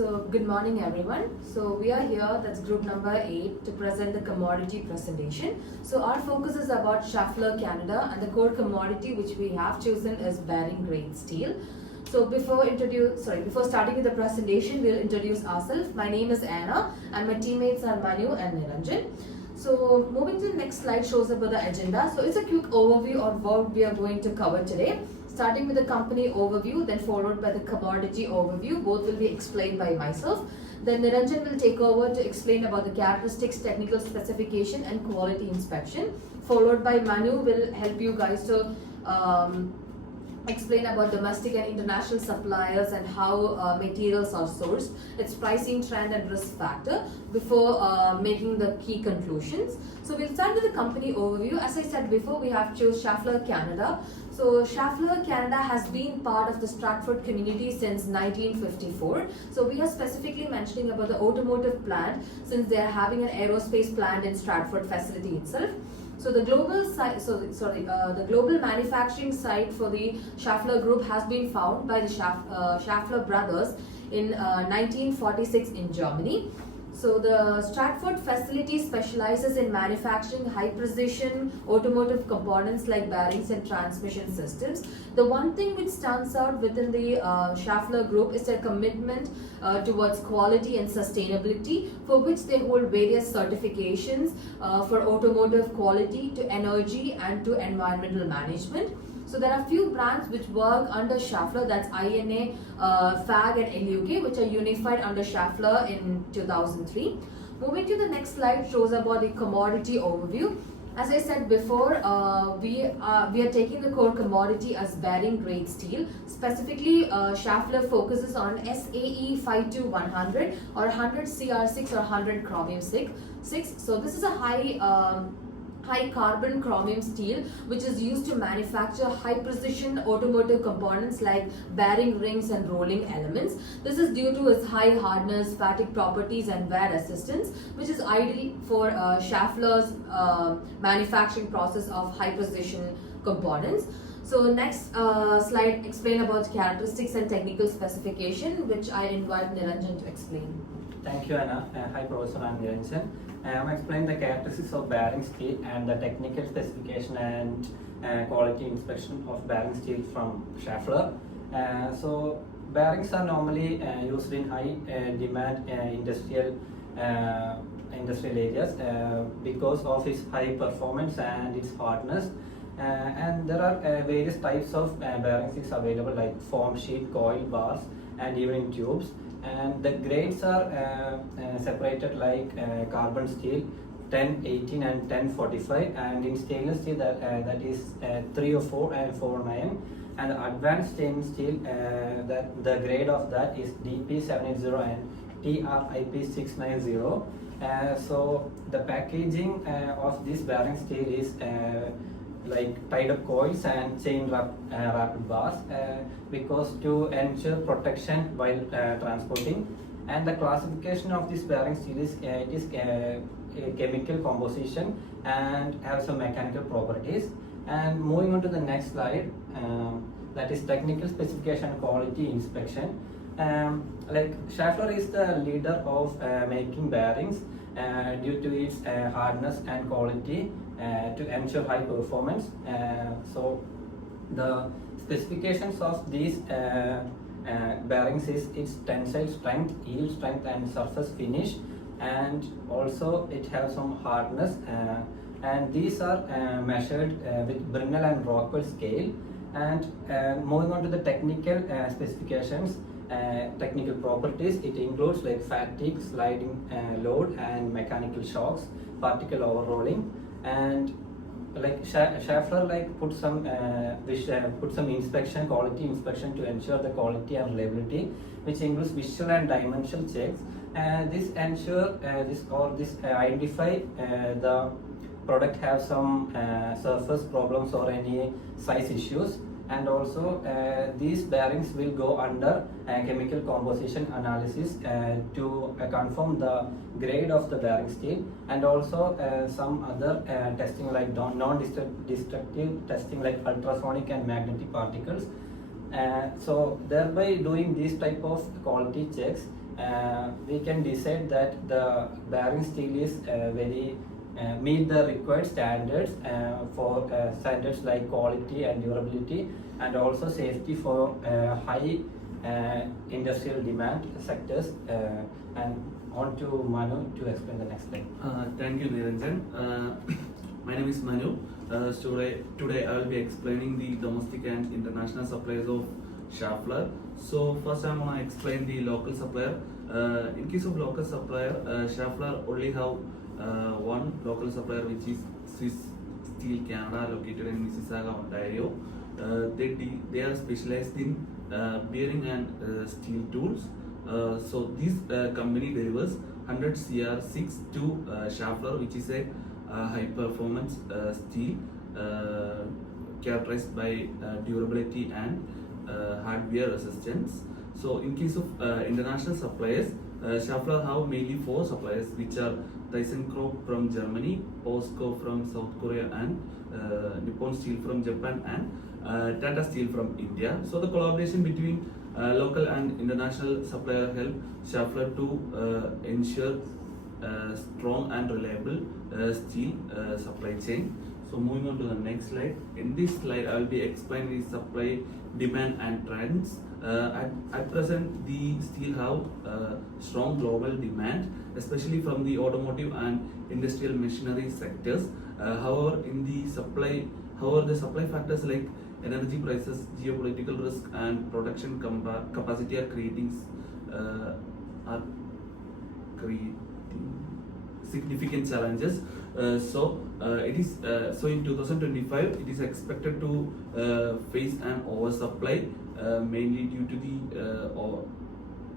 So good morning everyone. So we are here, that's group number 8, to present the commodity presentation. So our focus is about Scheffler Canada, and the core commodity which we have chosen is bearing grade steel. So before starting with the presentation, we'll introduce ourselves. My name is Anna and my teammates are Manu and Niranjan. So moving to the next slide shows about the agenda. So it's a quick overview of what we are going to cover today. Starting with the company overview, then followed by the commodity overview. Both will be explained by myself. Then Niranjan will take over to explain about the characteristics, technical specification and quality inspection. Followed by Manu will help you guys to explain about domestic and international suppliers and how materials are sourced, its pricing trend and risk factor before making the key conclusions. So we'll start with the company overview. As I said before, we have chose Scheffler Canada. So Scheffler Canada has been part of the Stratford community since 1954. So we are specifically mentioning about the automotive plant since they are having an aerospace plant in Stratford facility itself. So the global the global manufacturing site for the Scheffler Group has been found by the Scheffler brothers in 1946 in Germany. So the Stratford facility specializes in manufacturing high precision automotive components like bearings and transmission systems. The one thing which stands out within the Scheffler Group is their commitment towards quality and sustainability, for which they hold various certifications for automotive quality to energy and to environmental management. So there are few brands which work under Scheffler, that's INA, FAG and LUK, which are unified under Scheffler in 2003. Moving to the next slide shows about the commodity overview. As I said before, we are taking the core commodity as bearing grade steel. Specifically, Scheffler focuses on SAE 52100 or 100 CR6 or 100 chromium 6. So this is a high carbon chromium steel which is used to manufacture high precision automotive components like bearing rings and rolling elements. This is due to its high hardness, fatigue properties and wear resistance, which is ideal for Scheffler's manufacturing process of high precision components. So next slide explain about characteristics and technical specification, which I invite Niranjan to explain. Thank you, Anna. Hi, Professor. I'm Niranjan. I'm explaining the characteristics of bearing steel and the technical specification and quality inspection of bearing steel from Scheffler. So bearings are normally used in high demand industrial areas because of its high performance and its hardness. And there are various types of bearings available, like foam sheet, coil, bars, and even in tubes. And the grades are separated like carbon steel 1018 and 1045, and in stainless steel that is 304 and 49, and the advanced stainless steel that the grade of that is DP780 and TRIP690. So the packaging of this bearing steel is like tied up coils and chain wrapped bars because to ensure protection while transporting. And the classification of this bearing steel is a chemical composition and have some mechanical properties. And moving on to the next slide, that is technical specification quality inspection. Like Scheffler is the leader of making bearings due to its hardness and quality to ensure high performance. So the specifications of these bearings is its tensile strength, yield strength and surface finish, and also it has some hardness, and these are measured with Brinell and Rockwell scale. And moving on to the technical specifications, technical properties, it includes like fatigue, sliding load and mechanical shocks, particle overrolling. And like Scheffler put some inspection, quality inspection to ensure the quality and reliability, which includes visual and dimensional checks. This ensure this identify the product have some surface problems or any size issues. And also these bearings will go under chemical composition analysis to confirm the grade of the bearing steel, and also some other testing like non-destructive testing like ultrasonic and magnetic particles. So thereby doing these type of quality checks, we can decide that the bearing steel is very meet the required standards for standards like quality and durability, and also safety for high industrial demand sectors. And on to Manu to explain the next slide. Thank you, Niranjan. My name is Manu. Today I will be explaining the domestic and international suppliers of Scheffler. So first I'm gonna explain the local supplier. In case of local supplier, Scheffler only have one local supplier, which is Swiss Steel Canada, located in Mississauga, Ontario. They are specialized in bearing and steel tools. So this company delivers 100 CR6 to Scheffler, which is a high performance steel characterized by durability and hard wear resistance. So in case of international suppliers, Scheffler have mainly 4 suppliers, which are ThyssenKrupp from Germany, POSCO from South Korea, and Nippon Steel from Japan, and Tata Steel from India. So the collaboration between local and international supplier help Scheffler to ensure strong and reliable steel supply chain. So moving on to the next slide. In this slide, I will be explaining the supply, demand and trends. At present, the steel have strong global demand, especially from the automotive and industrial machinery sectors. However, the supply factors like energy prices, geopolitical risk, and production capacity are creating significant challenges. So in 2025 it is expected to face an oversupply, mainly due to the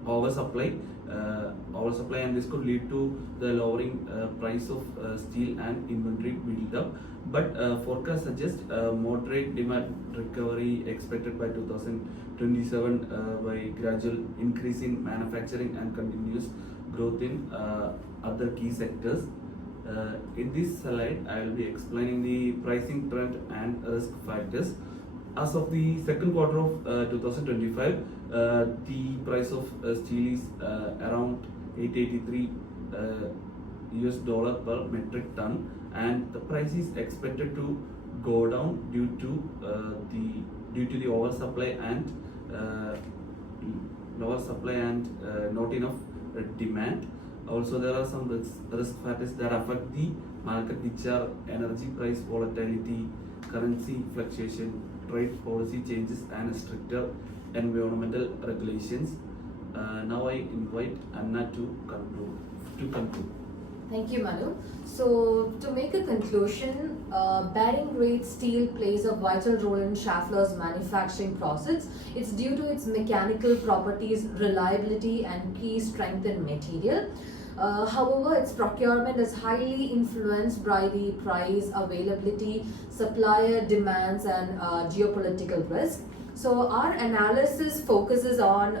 oversupply, and this could lead to the lowering price of steel and inventory build-up. But forecasts suggest moderate demand recovery expected by 2027 by gradual increase in manufacturing and continuous growth in other key sectors. In this slide, I will be explaining the pricing trend and risk factors. As of the second quarter of 2025, the price of steel is around $883 per metric ton, and the price is expected to go down due to the oversupply and not enough demand. Also, there are some risk factors that affect the market, which are energy price volatility, currency fluctuation, trade policy changes, and stricter environmental regulations. Now I invite Anna to conclude. Thank you, Manu. So, to make a conclusion, bearing grade steel plays a vital role in Scheffler's manufacturing process. It's due to its mechanical properties, reliability, and key strength in material. However, its procurement is highly influenced by the price, availability, supplier demands, and geopolitical risk. So our analysis focuses on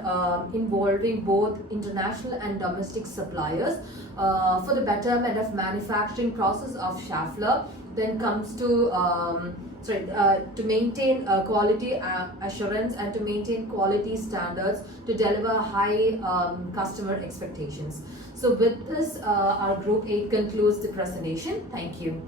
involving both international and domestic suppliers for the betterment of manufacturing process of Scheffler. Then comes to to maintain quality assurance and to maintain quality standards to deliver high customer expectations. So with this, our Group 8 concludes the presentation. Thank you.